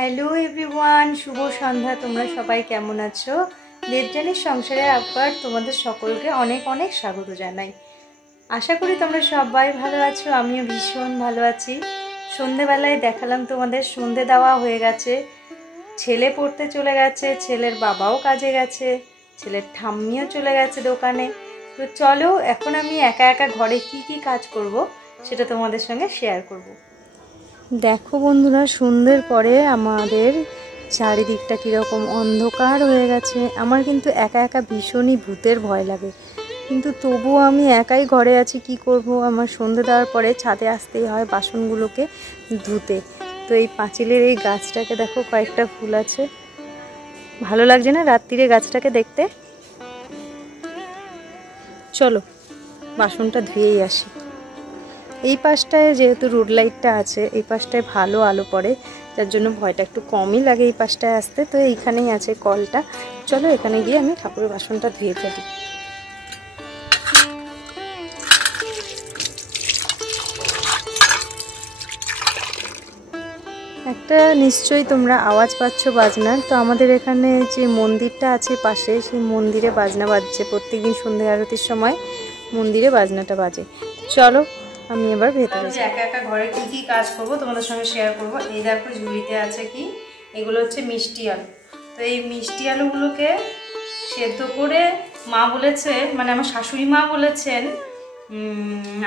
Hello everyone, শুভ সন্ধ্যা। তোমরা সবাই কেমন আছো? দেবযানীর সংসারে আবার তোমাদের সকলকে অনেক অনেক স্বাগত জানাই। আশা করি তোমরা সবাই ভালো আছো, আমিও ভীষণ ভালো আছি। সন্ধেবেলায় দেখালাম তোমাদের, সন্ধে দেওয়া হয়ে গেছে, ছেলে পড়তে চলে গেছে, ছেলের বাবাও কাজে গেছে, ছেলের ঠাম্মিও চলে গেছে দোকানে। তো চলো এখন আমি একা একা ঘরে কি কি কাজ করব সেটা তোমাদের সঙ্গে শেয়ার করব। দেখো বন্ধুরা, সন্ধ্যের পরে আমাদের চারিদিকটা কীরকম অন্ধকার হয়ে গেছে। আমার কিন্তু একা একা ভীষণই ভূতের ভয় লাগে, কিন্তু তবুও আমি একাই ঘরে আছি, কি করব। আমার সন্ধ্যে দেওয়ার পরে ছাদে আসতেই হয় বাসনগুলোকে ধুতে। তো এই পাঁচিলের এই গাছটাকে দেখো, কয়েকটা ফুল আছে, ভালো লাগছে না রাত্রিরে গাছটাকে দেখতে? চলো বাসনটা ধুয়েই আসি। এই পাশটায় যেহেতু রোড লাইটটা আছে, এই পাশটায় ভালো আলো পড়ে, যার জন্য ভয়টা একটু কমই লাগে এই পাশটায় আসতে। তো এইখানেই আছে কলটা, চলো এখানে গিয়ে আমি ঠাকুরের বাসনটা ধুয়ে ফেলি। একটা নিশ্চয়ই তোমরা আওয়াজ পাচ্ছ বাজনার। তো আমাদের এখানে যে মন্দিরটা আছে পাশে, সেই মন্দিরে বাজনা বাজছে। প্রত্যেকদিন সন্ধ্যা আরতির সময় মন্দিরে বাজনাটা বাজে। চলো আমি এবার ভেতরে যাই। একা একা ঘরে কি কি কাজ করব তোমাদের সঙ্গে শেয়ার করব। এই দেখো ঝুড়িতে আছে কি, এগুলো হচ্ছে মিষ্টি আলু। তো এই মিষ্টি আলুগুলোকে সেদ্ধ করে মা বলেছে, মানে আমার শাশুড়ি মা বলেছেন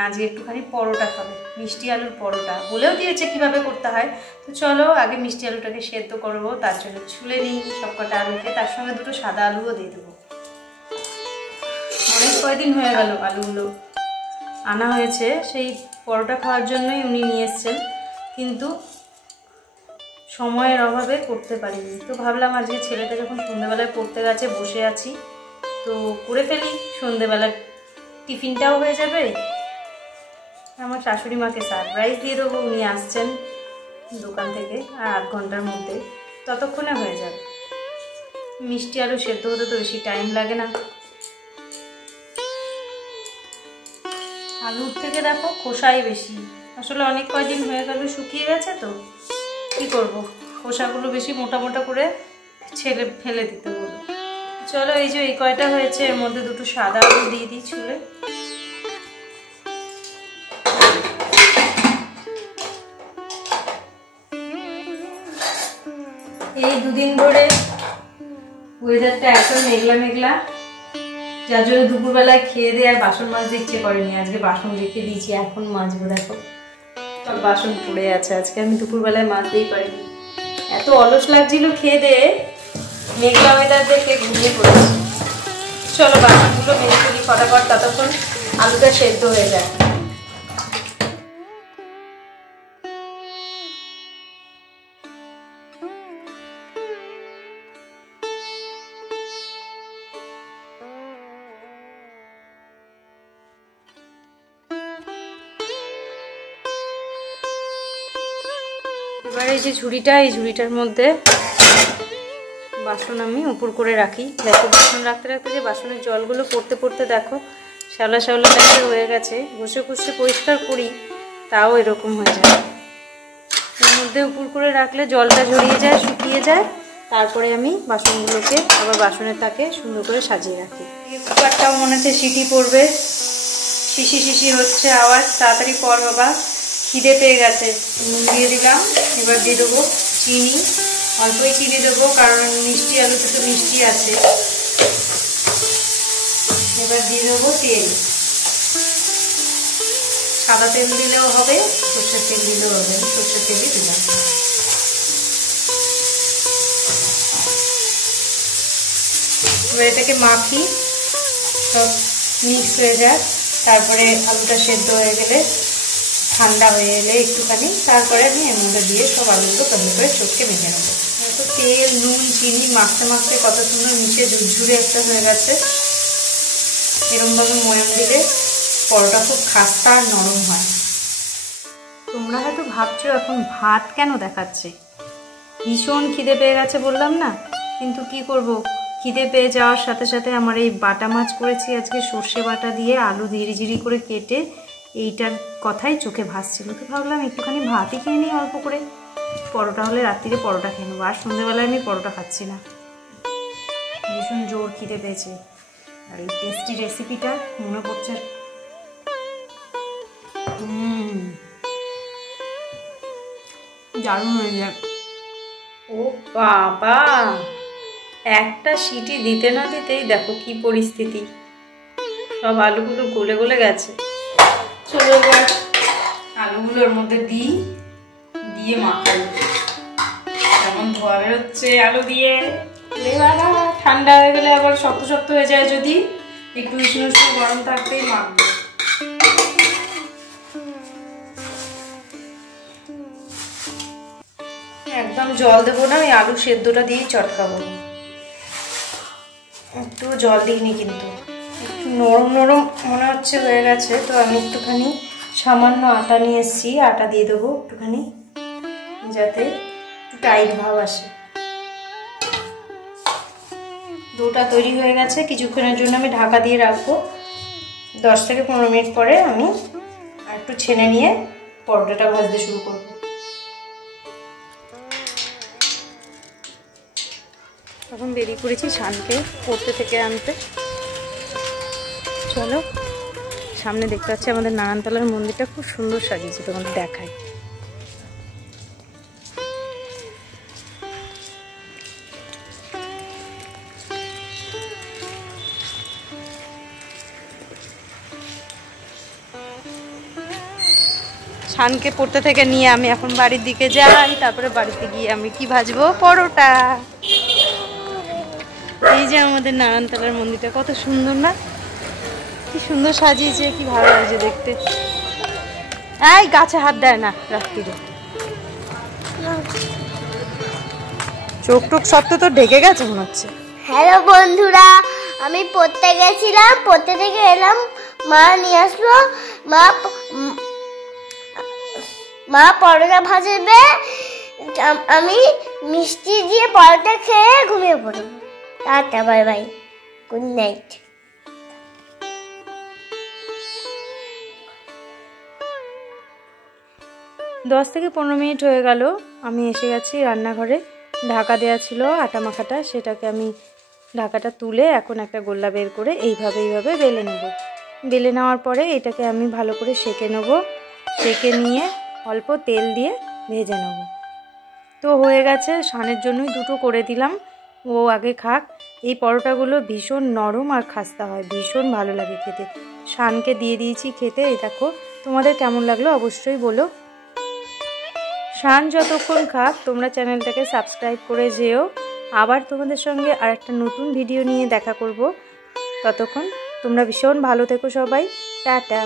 আজকে একটুখানি পরোটা খাবে, মিষ্টি আলুর পরোটা বলেও দিয়েছে কিভাবে করতে হয়। তো চলো আগে মিষ্টি আলুটাকে সেদ্ধ করবো, তার জন্য ছুলে নিই সব কটা আলুকে, তার সঙ্গে দুটো সাদা আলুও দিয়ে দেবো। অনেক কয়দিন হয়ে গেল আলুগুলো আনা হয়েছে, সেই পরোটা খাওয়ার জন্যই উনি নিয়ে এসছেন, কিন্তু সময়ের অভাবে করতে পারিনি। তো ভাবলাম আজকে ছেলেটা যখন সন্ধ্যেবেলায় পড়তে গেছে, বসে আছি, তো করে ফেলি, সন্ধ্যেবেলার টিফিনটাও হয়ে যাবে। আমার শাশুড়ি মাকে সারপ্রাইজ দিয়ে দেবো, উনি আসছেন দোকান থেকে আর আধ ঘন্টার মধ্যে, ততক্ষণে হয়ে যাবে। মিষ্টি আলু সেদ্ধ হতে তো বেশি টাইম লাগে না। আলুর থেকে দেখো খোসাই বেশি, আসলে অনেক কয়দিন হয়ে গেল শুকিয়ে গেছে, তো কি করব, খোসাগুলো বেশি মোটা মোটা করে ফেলে দিতে বলো। চলো এই যে এই কয়টা হয়েছে, এর মধ্যে দুটো সাদা আলু দিয়ে দিই ছুলে। এই দুদিন ধরে ওয়েদারটা এত মেঘলা মেঘলা, যার জন্য দুপুরবেলায় খেয়ে দিয়ে আর বাসন মাজতে ইচ্ছে করেনি। আজকে বাসন রেখে দিয়েছি, এখন মাজবো। দেখো সব বাসন পড়ে আছে, আজকে আমি দুপুরবেলায় মাজতেই পারিনি, এত অলস লাগছিল খেয়ে দিয়ে, মেঘলা ওয়েদার দেখে ঘুমিয়ে পড়েছি। চলো বাসনগুলো মেজে ফেলি ফটাফট, ততক্ষণ আলুটা সেদ্ধ হয়ে যায়। এবার এই যে ঝুড়িটা, এই ঝুড়িটার মধ্যে বাসন আমি উপর করে রাখি। দেখো বাসন রাখতে রাখতে যে বাসনের জলগুলো পড়তে পড়তে দেখো শ্যাওলা শ্যাওলা টাইপের হয়ে গেছে। ঘষে ঘষে পরিষ্কার করি, তাও এরকম হয়ে যায়। এর মধ্যে উপর করে রাখলে জলটা ঝরিয়ে যায়, শুকিয়ে যায়, তারপরে আমি বাসনগুলোকে আবার বাসনের তাকে সুন্দর করে সাজিয়ে রাখি। কুকারটাও মনে হচ্ছে সিটি পড়বে, শিশি শিশি হচ্ছে আওয়াজ। তাড়াতাড়ি পর বাবা, খিদে পেয়ে গেছে। নুন দিয়ে দিলাম, এবার দিয়ে দেবো চিনি, অল্পই চিনি দেবো কারণ মিষ্টি আলুতে তো মিষ্টি আছে। এবার দিয়ে দেবো তেল, সাদা তেল দিলেও হবে, সর্ষের তেল দিলেও হবে, সর্ষের তেলই দিলাম। এবার এটাকে মাখি, সব মিক্স হয়ে যায়। তারপরে আলুটা সেদ্ধ হয়ে গেলে, ঠান্ডা হয়ে এলে একটুখানি, তারপরে আমি এর মধ্যে দিয়ে সব আলুগুলো ভালো করে চটকে মেখে নেবো। তো তেল নুন চিনি মাখতে মাখতে কত সুন্দর মিশে ঝুরঝুরে একটা হয়ে গেছে। এরকমভাবে ময়াম দিলে পরোটা খুব খাস্তা আর নরম হয়। তোমরা হয়তো ভাবছো এখন ভাত কেন দেখাচ্ছে, ভীষণ খিদে পেয়ে গেছে বললাম না, কিন্তু কি করব, খিদে পেয়ে যাওয়ার সাথে সাথে আমার এই বাটা মাছ করেছি আজকে, সর্ষে বাটা দিয়ে আলু ঝিরি ঝিরি করে কেটে, এইটার কথাই চোখে ভাসছিল। তো ভাবলাম একটুখানি ভাতই খেয়ে নিই অল্প করে। পরোটা হলে রাত্রিরে পরোটা খেয়ে নেবো। আর সন্ধ্যেবেলায় আমি পরোটা খাচ্ছি না, ভীষণ জোর খিদে পেয়েছে। আর এই টেস্টি রেসিপিটা মনে পড়ছে, দারুণ হয়ে যায়। ও বাবা, একটা সিটি দিতে না দিতেই দেখো কি পরিস্থিতি, সব আলুগুলো গলে গলে গেছে। চলো এবার আলুগুলোর মধ্যে দিয়ে মাখাই। যেমন ধোয়া বেরোচ্ছে আলু দিয়ে। ঠান্ডা হয়ে গেলে আবার শক্ত শক্ত হয়ে যায়, যদি একটু উষ্ণ উষ্ণ গরম থাকতেই মাখবো। একদম জল দেবো না, এই আলু সেদ্ধটা দিয়েই চটকাবো। একটু জল দিইনি, কিন্তু একটু নরম নরম মনে হচ্ছে হয়ে গেছে। তো আমি একটুখানি সামান্য আটা নিয়ে এসেছি, আটা দিয়ে দেবো একটুখানি, যাতে একটু টাইট ভাব আসে। ডোটা তৈরি হয়ে গেছে, কিছুক্ষণের জন্য আমি ঢাকা দিয়ে রাখবো। 10 থেকে 15 মিনিট পরে আমি একটু ছেনে নিয়ে পরোটাটা ভাজতে শুরু করব। তখন বেরিয়ে পড়েছি শানকে পড়তে থেকে আনতে। চলো, সামনে দেখতে পাচ্ছি আমাদের নারায়ণতলার মন্দিরটা খুব সুন্দর সাজিয়েছে, তোমাদের দেখাই। শানকে পড়তে থেকে নিয়ে আমি এখন বাড়ির দিকে যাই, তারপরে বাড়িতে গিয়ে আমি কি ভাজবো, পরোটা। এই যে আমাদের নারায়ণতলার মন্দিরটা কত সুন্দর না, কি সুন্দর সাজিয়েছে, কি ভালো লাগছে দেখতে। এই গাছে হাত দেয় না রাত্রিরে, চোখ টোক সব তো ঢেকে গেছে মনে হচ্ছে। হ্যালো বন্ধুরা, আমি পড়তে গেছিলাম, পড়তে থেকে এলাম, মা নিয়ে আসলো, মা পরোটা ভাজবে, আমি মিষ্টি দিয়ে পরোটা খেয়ে ঘুমিয়ে পড়ব। Tata, bye bye, good night. 10 থেকে 15 মিনিট হয়ে গেল, আমি এসে গেছি রান্নাঘরে। ঢাকা দেওয়া ছিল আটা মাখাটা, সেটাকে আমি ঢাকাটা তুলে এখন একটা গোল্লা বের করে এইভাবে বেলে নেব। বেলে নেওয়ার পরে এটাকে আমি ভালো করে সেঁকে নেব, সেঁকে নিয়ে অল্প তেল দিয়ে ভেজে নেব। তো হয়ে গেছে, শানের জন্যই দুটো করে দিলাম, ও আগে খাক। এই পরোটাগুলো ভীষণ নরম আর খাস্তা হয়, ভীষণ ভালো লাগে খেতে। শানকে দিয়ে দিয়েছি খেতে। এই দেখো, তোমাদের কেমন লাগলো অবশ্যই বলো। শান যতক্ষণ খাক, তোমরা চ্যানেলটাকে সাবস্ক্রাইব করে যেও। আবার তোমাদের সঙ্গে আর একটা নতুন ভিডিও নিয়ে দেখা করব। ততক্ষণ তোমরা ভীষণ ভালো থেকো সবাই। টাটা।